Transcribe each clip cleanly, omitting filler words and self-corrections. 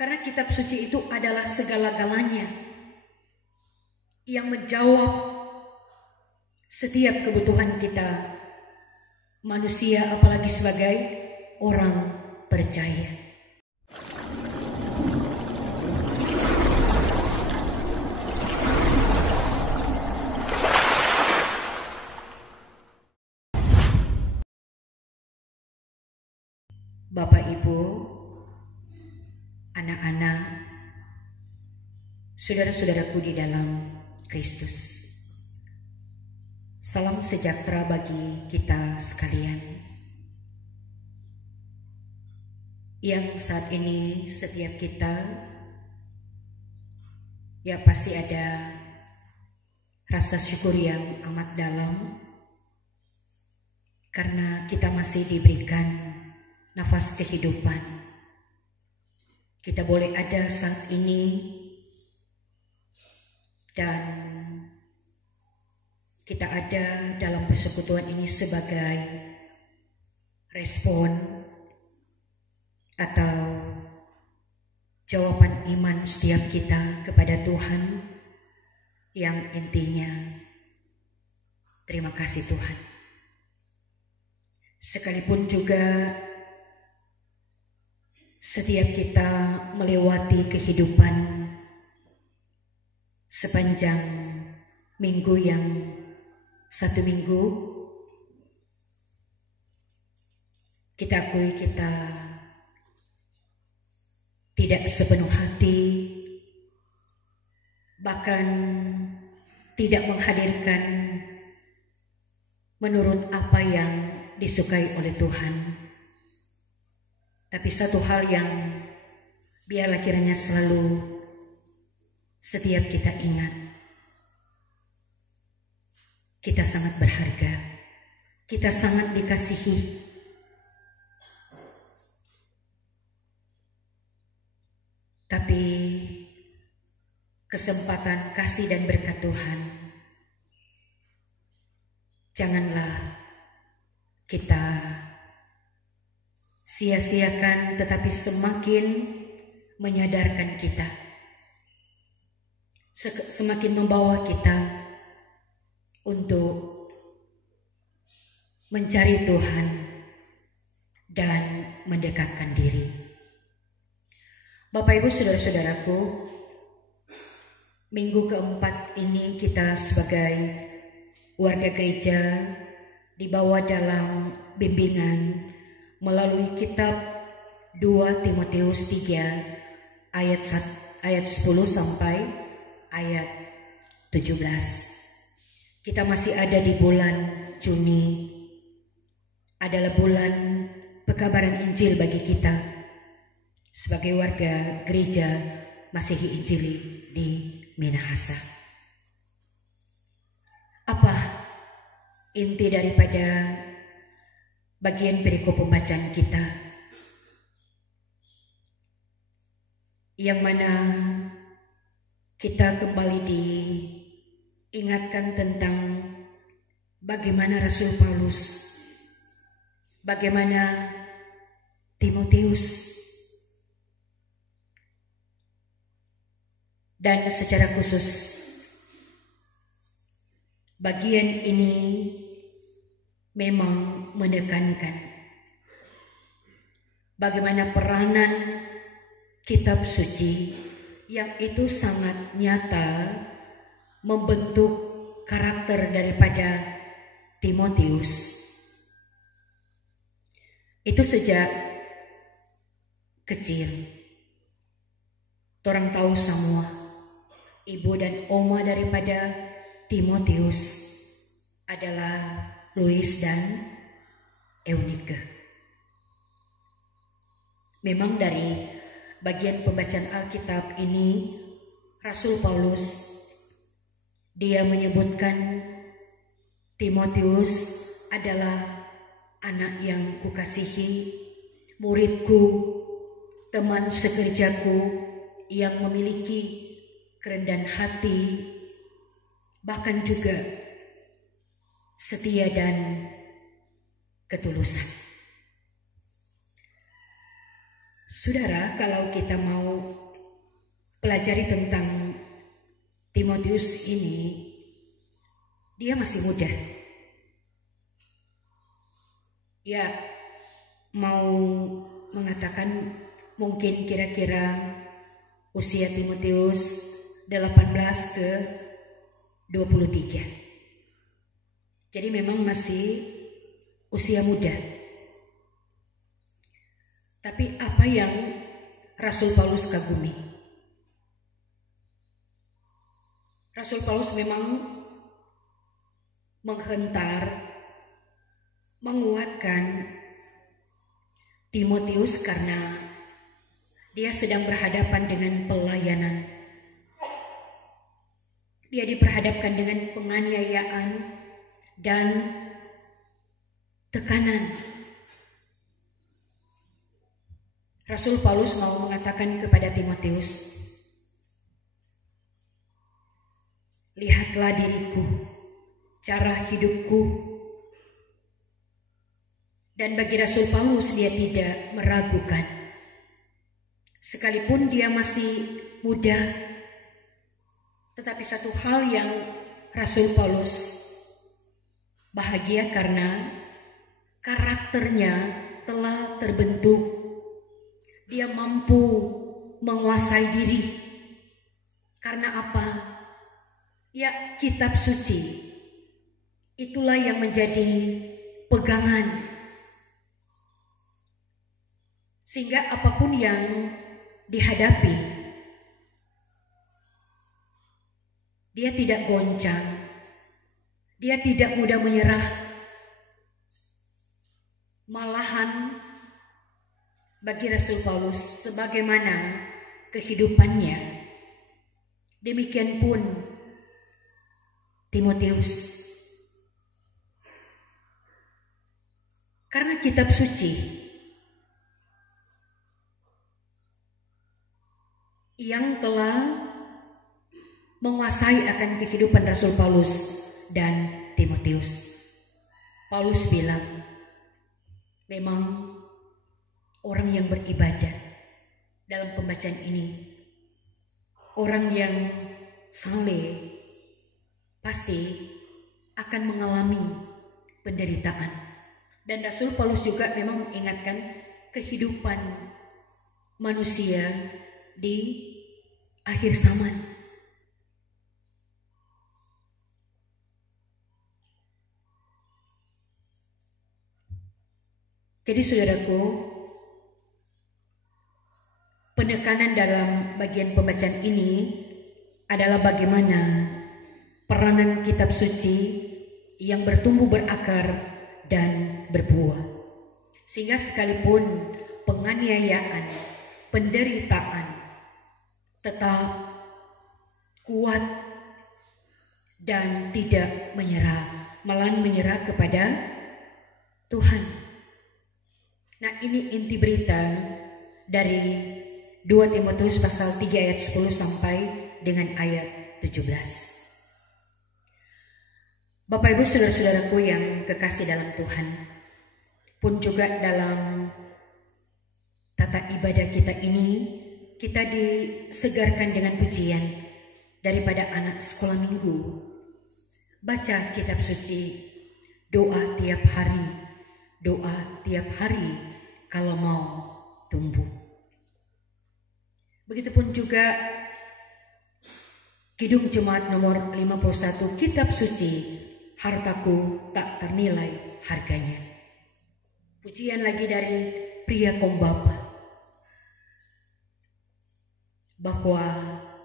Karena kitab suci itu adalah segala-galanya yang menjawab setiap kebutuhan kita manusia, apalagi sebagai orang percaya. Bapak, Ibu, anak-anak, saudara-saudaraku di dalam Kristus, salam sejahtera bagi kita sekalian. Yang saat ini setiap kita ya pasti ada rasa syukur yang amat dalam karena kita masih diberikan nafas kehidupan. Kita boleh ada saat ini dan kita ada dalam persekutuan ini sebagai respon atau jawaban iman setiap kita kepada Tuhan, yang intinya terima kasih Tuhan. Sekalipun juga setiap kita melewati kehidupan sepanjang minggu yang satu minggu, kita akui kita tidak sepenuh hati, bahkan tidak menghadirkan menurut apa yang disukai oleh Tuhan. Tapi satu hal yang biarlah kiranya selalu setiap kita ingat, kita sangat berharga, kita sangat dikasihi. Tapi kesempatan kasih dan berkat Tuhan, janganlah kita sia-siakan, tetapi semakin menyadarkan kita, semakin membawa kita untuk mencari Tuhan dan mendekatkan diri. Bapak, Ibu, saudara-saudaraku, minggu keempat ini kita sebagai warga gereja dibawa dalam bimbingan melalui kitab 2 Timotius 3 ayat 10 sampai ayat 17. Kita masih ada di bulan Juni, adalah bulan pekabaran Injil bagi kita sebagai warga gereja Masihi Injili di Minahasa. Apa inti daripada bagian perikop pembacaan kita, yang mana kita kembali diingatkan tentang bagaimana Rasul Paulus, bagaimana Timotius, dan secara khusus bagian ini memang menekankan bagaimana peranan kitab suci yang itu sangat nyata membentuk karakter daripada Timotius. Itu sejak kecil. Orang tahu semua ibu dan oma daripada Timotius adalah Louis dan Eunike. Memang dari bagian pembacaan Alkitab ini Rasul Paulus dia menyebutkan Timotius adalah anak yang kukasihi, muridku, teman sekerjaku yang memiliki kerendahan hati, bahkan juga setia dan ketulusan. Saudara, kalau kita mau pelajari tentang Timotius ini, dia masih muda. Ya, mau mengatakan mungkin kira-kira usia Timotius 18 ke 23. Jadi memang masih usia muda. Tapi apa yang Rasul Paulus kagumi? Rasul Paulus memang menghentar, menguatkan Timotius karena dia sedang berhadapan dengan pelayanan. Dia diperhadapkan dengan penganiayaan dan tekanan. Rasul Paulus mau mengatakan kepada Timotius, lihatlah diriku, cara hidupku. Dan bagi Rasul Paulus dia tidak meragukan. Sekalipun dia masih muda, tetapi satu hal yang Rasul Paulus bahagia karena karakternya telah terbentuk. Dia mampu menguasai diri. Karena apa? Ya, kitab suci. Itulah yang menjadi pegangan. Sehingga apapun yang dihadapi, dia tidak goncang. Dia tidak mudah menyerah. Malahan bagi Rasul Paulus sebagaimana kehidupannya, demikian pun Timotius. Karena kitab suci yang telah menguasai akan kehidupan Rasul Paulus dan Timotius. Paulus bilang, memang orang yang beribadah dalam pembacaan ini, orang yang saleh pasti akan mengalami penderitaan. Dan Rasul Paulus juga memang mengingatkan kehidupan manusia di akhir zaman. Jadi saudaraku, penekanan dalam bagian pembacaan ini adalah bagaimana peranan kitab suci yang bertumbuh berakar dan berbuah. Sehingga sekalipun penganiayaan, penderitaan tetap kuat dan tidak menyerah, malah menyerah kepada Tuhan. Nah, ini inti berita dari 2 Timotius pasal 3 ayat 10 sampai dengan ayat 17. Bapak Ibu saudara-saudaraku yang kekasih dalam Tuhan, pun juga dalam tata ibadah kita ini, kita disegarkan dengan pujian daripada anak sekolah minggu. Baca kitab suci, doa tiap hari kalau mau tumbuh. Begitupun juga Kidung Jemaat nomor 51, kitab suci, hartaku tak ternilai harganya. Pujian lagi dari pria Kombapa, bahwa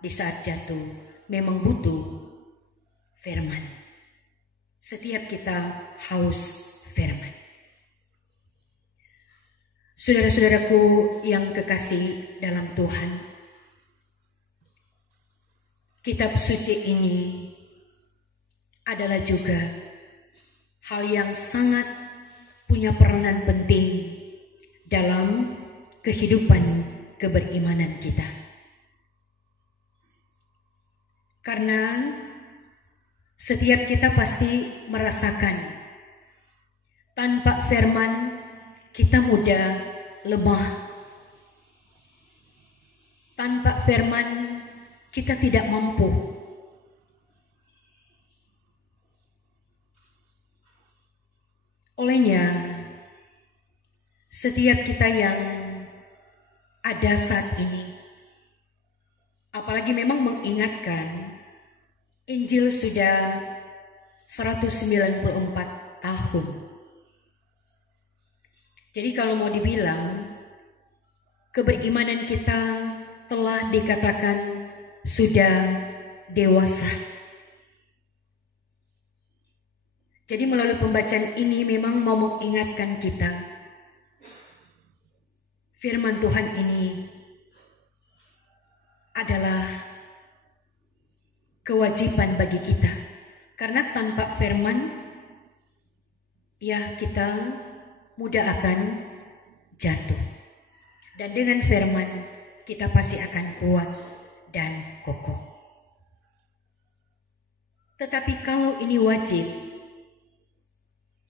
di saat jatuh memang butuh firman. Setiap kita haus firman. Saudara-saudaraku yang kekasih dalam Tuhan, kitab suci ini adalah juga hal yang sangat punya peranan penting dalam kehidupan keberimanan kita. Karena setiap kita pasti merasakan tanpa firman kita mudah lemah, Tanpa firman kita tidak mampu. Olehnya, setiap kita yang ada saat ini, apalagi memang mengingatkan, Injil sudah 194 tahun. Jadi kalau mau dibilang, keberimanan kita telah dikatakan sudah dewasa. Jadi melalui pembacaan ini memang mau mengingatkan kita, firman Tuhan ini adalah kewajiban bagi kita. Karena tanpa firman, ya kita mudah akan jatuh. Dan dengan firman, kita pasti akan kuat dan kokoh. Tetapi kalau ini wajib,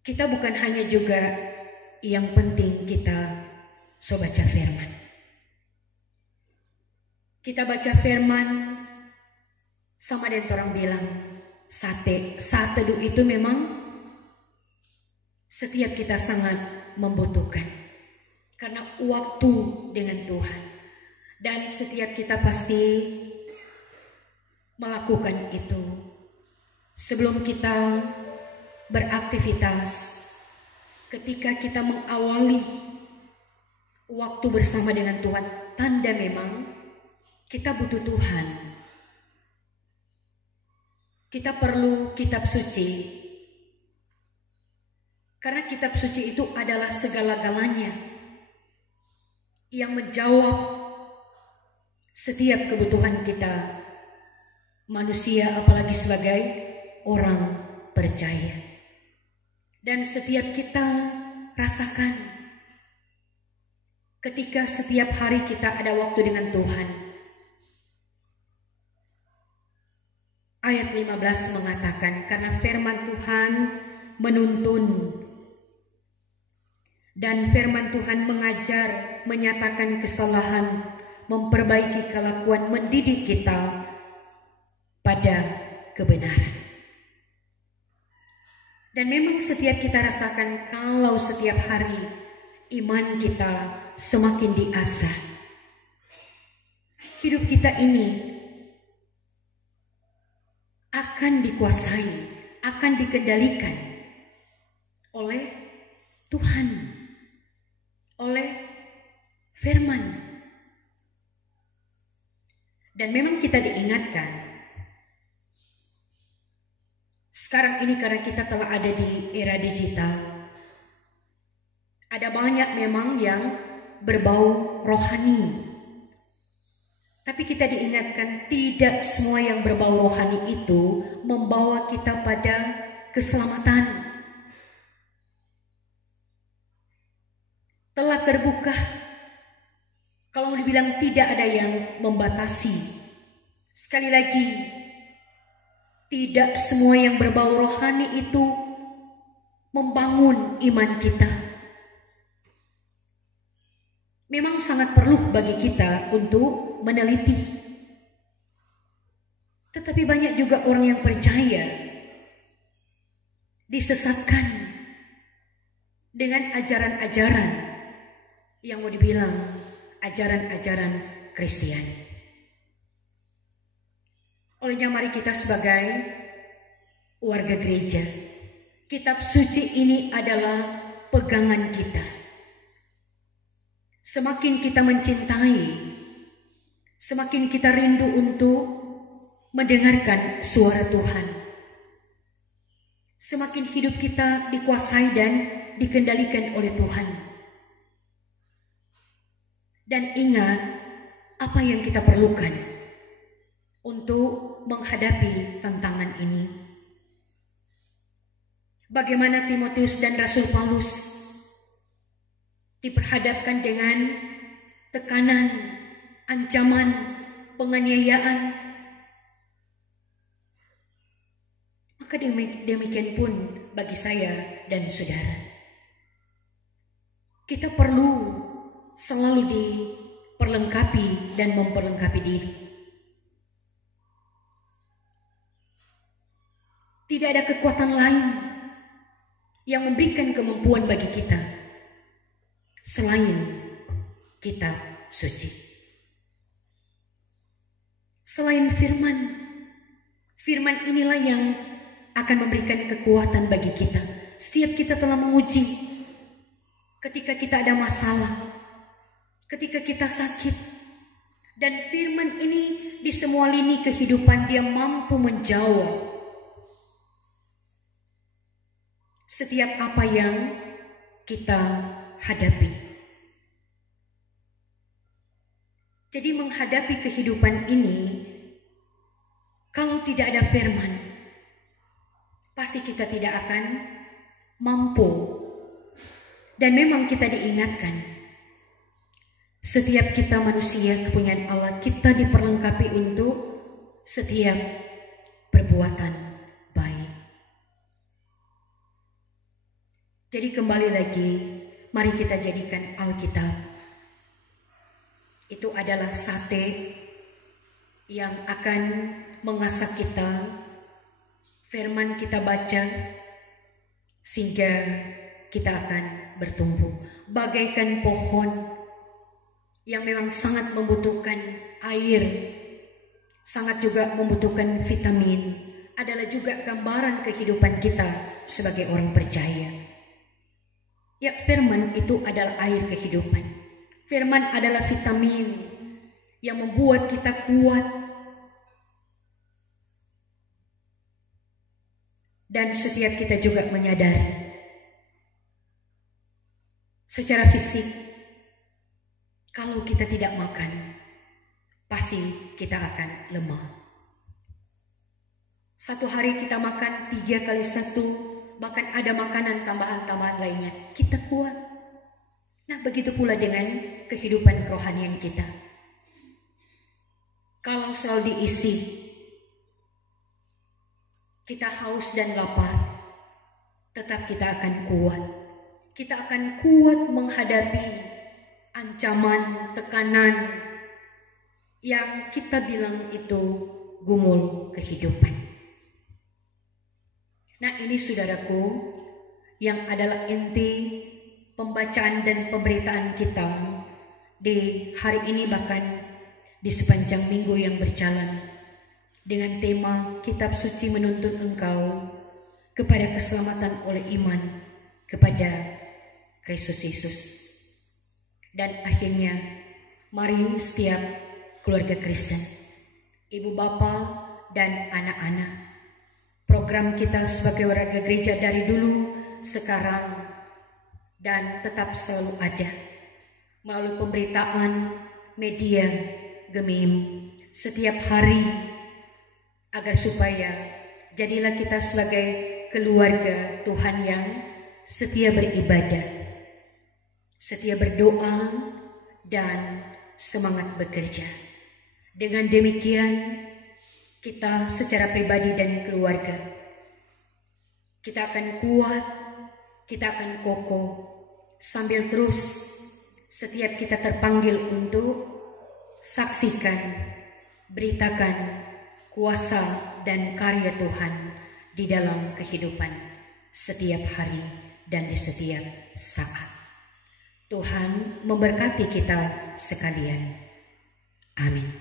kita bukan hanya juga yang penting kita baca firman. Kita baca firman sama dengan orang bilang, saat teduh itu memang setiap kita sangat membutuhkan. Karena waktu dengan Tuhan. Dan setiap kita pasti melakukan itu. Sebelum kita beraktivitas, ketika kita mengawali waktu bersama dengan Tuhan, tanda memang kita butuh Tuhan. Kita perlu kitab suci. Karena kitab suci itu adalah segala-galanya yang menjawab setiap kebutuhan kita manusia, apalagi sebagai orang percaya. Dan setiap kita rasakan ketika setiap hari kita ada waktu dengan Tuhan. Ayat 15 mengatakan, karena firman Tuhan menuntun dan firman Tuhan mengajar, menyatakan kesalahan, memperbaiki kelakuan, mendidik kita pada kebenaran. Dan memang setiap kita rasakan kalau setiap hari iman kita semakin diasah. Hidup kita ini akan dikuasai, akan dikendalikan oleh Tuhan, oleh firman. Dan memang kita diingatkan sekarang ini karena kita telah ada di era digital. Ada banyak memang yang berbau rohani. Tapi kita diingatkan tidak semua yang berbau rohani itu membawa kita pada keselamatan. Telah terbuka. Kalau dibilang tidak ada yang membatasi. Sekali lagi, tidak semua yang berbau rohani itu membangun iman kita. Memang sangat perlu bagi kita untuk meneliti. Tetapi banyak juga orang yang percaya disesatkan dengan ajaran-ajaran yang mau dibilang ajaran-ajaran Kristiani. Olehnya mari kita sebagai warga gereja, kitab suci ini adalah pegangan kita. Semakin kita mencintai, semakin kita rindu untuk mendengarkan suara Tuhan. Semakin hidup kita dikuasai dan dikendalikan oleh Tuhan. Dan ingat apa yang kita perlukan untuk menghadapi tantangan ini. Bagaimana Timotius dan Rasul Paulus diperhadapkan dengan tekanan, ancaman, penganiayaan. Maka demikian pun bagi saya dan saudara. Kita perlu selalu memperlengkapi dan memperlengkapi diri. Tidak ada kekuatan lain yang memberikan kemampuan bagi kita selain kitab suci. Selain firman, firman inilah yang akan memberikan kekuatan bagi kita. Setiap kita telah menguji, ketika kita ada masalah, ketika kita sakit, dan firman ini di semua lini kehidupan dia mampu menjawab setiap apa yang kita hadapi. Jadi menghadapi kehidupan ini, kalau tidak ada firman, pasti kita tidak akan mampu. Dan memang kita diingatkan, setiap kita manusia kepunyaan Allah, kita diperlengkapi untuk setiap perbuatan baik. Jadi kembali lagi, mari kita jadikan Alkitab itu adalah sate yang akan mengasah kita. Firman kita baca sehingga kita akan bertumbuh bagaikan pohon yang memang sangat membutuhkan air, sangat juga membutuhkan vitamin. Adalah juga gambaran kehidupan kita sebagai orang percaya. Ya, firman itu adalah air kehidupan. Firman adalah vitamin yang membuat kita kuat. Dan setiap kita juga menyadari secara fisik, kalau kita tidak makan, pasti kita akan lemah. Satu hari kita makan 3 kali 1, bahkan ada makanan tambahan-tambahan lainnya, kita kuat. Nah, begitu pula dengan kehidupan kerohanian kita. Kalau selalu diisi, kita haus dan lapar, tetap kita akan kuat. Kita akan kuat menghadapi ancaman, tekanan yang kita bilang itu gumul kehidupan. Nah, ini saudaraku yang adalah inti pembacaan dan pemberitaan kita di hari ini, bahkan di sepanjang minggu yang berjalan, dengan tema Kitab Suci menuntun engkau kepada keselamatan oleh iman kepada Kristus Yesus. Dan akhirnya mari setiap keluarga Kristen, ibu bapa dan anak-anak, program kita sebagai warga gereja dari dulu, sekarang, dan tetap selalu ada melalui pemberitaan media Gemim setiap hari, agar supaya jadilah kita sebagai keluarga Tuhan yang setia beribadah, setia berdoa, dan semangat bekerja. Dengan demikian kita secara pribadi dan keluarga, kita akan kuat, kita akan kokoh, sambil terus setiap kita terpanggil untuk saksikan, beritakan kuasa dan karya Tuhan di dalam kehidupan setiap hari dan di setiap saat. Tuhan memberkati kita sekalian. Amin.